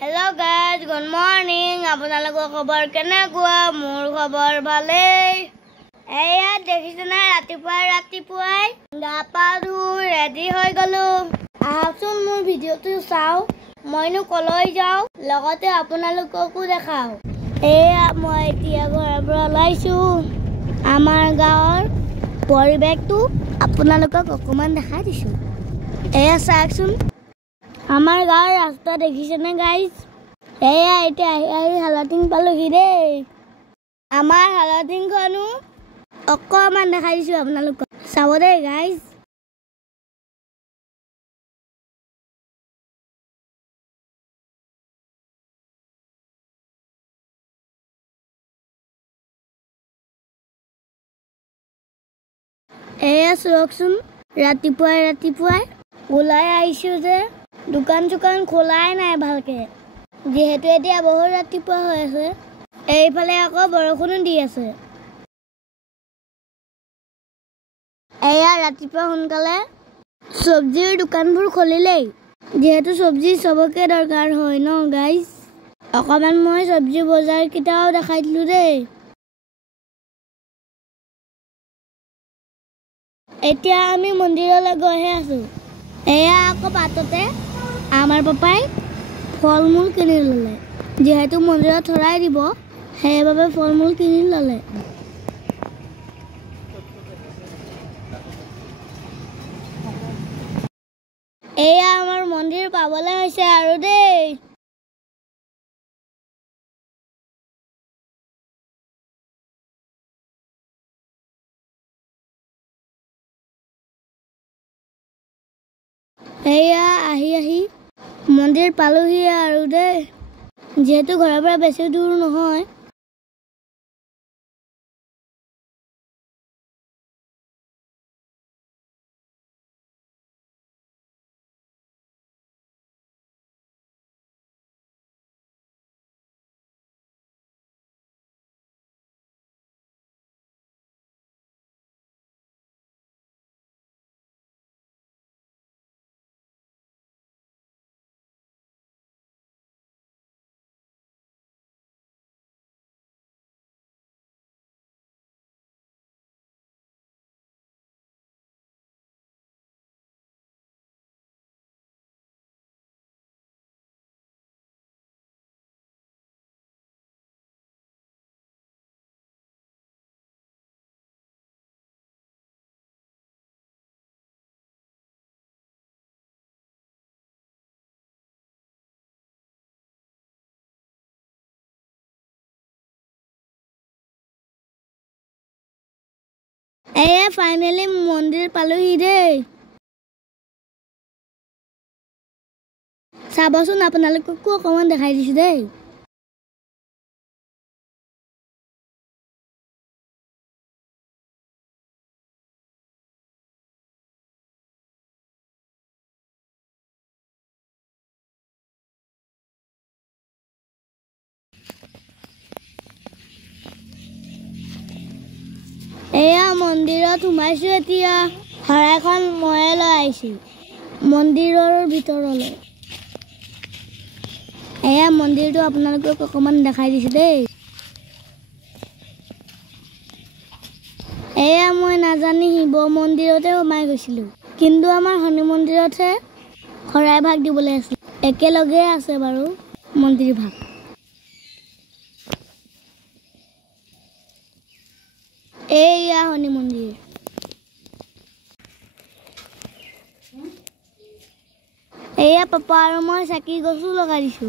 Hello guys, good morning. আপোনালোকৰ খবৰ কেনেকুৱা? মোৰ খবৰ ভালেই। এয়া দেখিছেনে ৰাতিপুৱাই গা পা ধুই ৰেডি হৈ গলো। আহকচোন মোৰ ভিডিঅ'টো চাও। মইনো কলৈ যাও, লগতে আপোনালোককো দেখাও। এয়া মই এতিয়া ঘৰৰ পৰা ওলাইছো। আমাৰ গাঁৱৰ পৰিৱেশটো আপোনালোকক অকমান দেখাই দিছো। এয়া চাওকচোন। আমাৰ গাঁৱৰ ৰাস্তা দেখিছেনে গাইজ? এয়া এতিয়া আহি হালাটিং পালোহি দেই। আমাৰ হালাটিংখনো অকমান দেখাই দিছো আপোনালোকক। চাব দেই গাইজ। এয়া চাওকচোন, ৰাতিপুৱাই ওলাই আহিছো যে দোকান চোকান খোলাই নাই ভালকে, যিহেতু এতিয়া বহুত ৰাতিপুৱা হৈ আছে। এইফালে আকৌ বৰষুণো দি আছে। এয়া ৰাতিপুৱা সোনকালে চব্জিৰ দোকানবোৰ খুলিলেই, যিহেতু চব্জি চবকে দৰকাৰ হয় ন গাইজ। অকমান মই চব্জি বজাৰ কেইটাও দেখাই দিলো দেই। এতিয়া আমি মন্দিৰলৈ গৈহে আছো। এয়া আকৌ বাটতে আমাৰ পাপাই ফল মূল কিনি ললে, যিহেতু মন্দিৰত চৰাই দিব, সেইবাবে ফল মূল কিনি ললে। এয়া আমাৰ মন্দিৰ পাবলৈ হৈছে আৰু দেই। এয়া আহি মন্দিৰ পালোহি আৰু দেই, যিহেতু ঘৰৰ পৰা বেছি দূৰ নহয়। এয়া ফাইনেলি মন্দিৰ পালোহি দেই। চাবচোন, আপোনালোককো অকমান দেখাই দিছো দেই। এয়া মন্দিৰত সোমাইছো। এতিয়া শৰাইখন ময়ে লৈ আহিছো মন্দিৰৰ ভিতৰলৈ। এয়া মন্দিৰটো আপোনালোকক অকমান দেখাই দিছো দেই। এয়া মই নাজানি শিৱ মন্দিৰতে সোমাই গৈছিলো, কিন্তু আমাৰ শনি মন্দিৰতহে শৰাই ভাগ দিবলৈ আছিল। একেলগে আছে বাৰু মন্দিৰ ভাগ। এয়া শনি মন্দিৰ। এয়া পাপা আৰু মই চাকি গছো লগাই দিছো।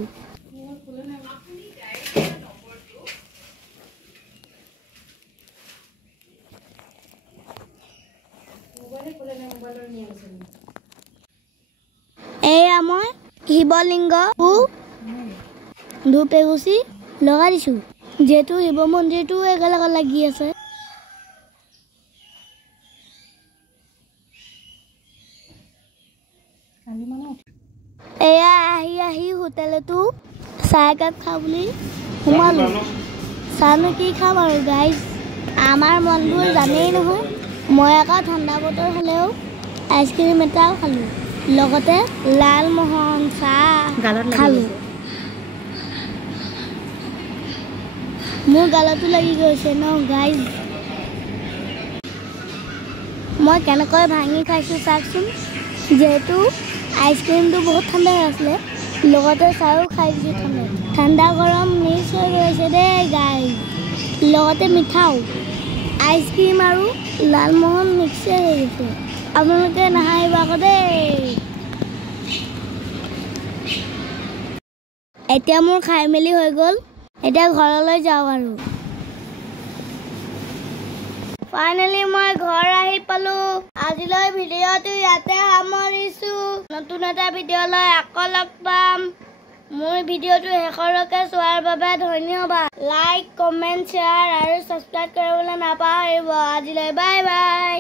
এয়া মই শিৱলিংগ ধূপ এগুছি লগাই দিছো, যিহেতু শিৱ মন্দিৰটো একেলগে লাগি আছে। এয়া আহি হোটেলতো চাহ একাপ খাওঁ বুলি সোমালো। চাহনো কি খাম আৰু গাইজ, আমাৰ মনবোৰ জানেই নহয়। মই আকৌ ঠাণ্ডা বতৰ হ'লেও আইচক্ৰীম এটাও খালো, লগতে লালমোহন চাহ খালো। মোৰ গালতো লাগি গৈছে ন গাইজ মই কেনেকৈ ভাঙি খাইছোঁ চাওকচোন যিহেতু আইচক্ৰীমটো বহুত ঠাণ্ডা আছিলে লগতে চাহো খাই দিছোঁ ঠাণ্ডা গৰম মিক্স হৈ গৈছে দেই গাইজ লগতে মিঠাও আইচক্ৰীম আৰু লালমোহন মিক্সে হৈ গৈছে আপোনালোকে নাহাঁহিব আকৌ দেই এতিয়া মোৰ খাই মেলি হৈ গ'ল এতিয়া ঘৰলৈ যাওঁ আৰু ফাইনেলি মই ঘৰ আহি পালোঁ আজিলৈ ভিডিঅ'টো ইয়াতে সামৰিছোঁ নতুন এটা ভিডিঅ'লৈ আকৌ লগ পাম মোৰ ভিডিঅ'টো শেষলৈকে চোৱাৰ বাবে ধন্যবাদ লাইক কমেণ্ট শ্বেয়াৰ আৰু ছাবস্ক্ৰাইব কৰিবলৈ নাপাহৰিব আজিলৈ বাই বাই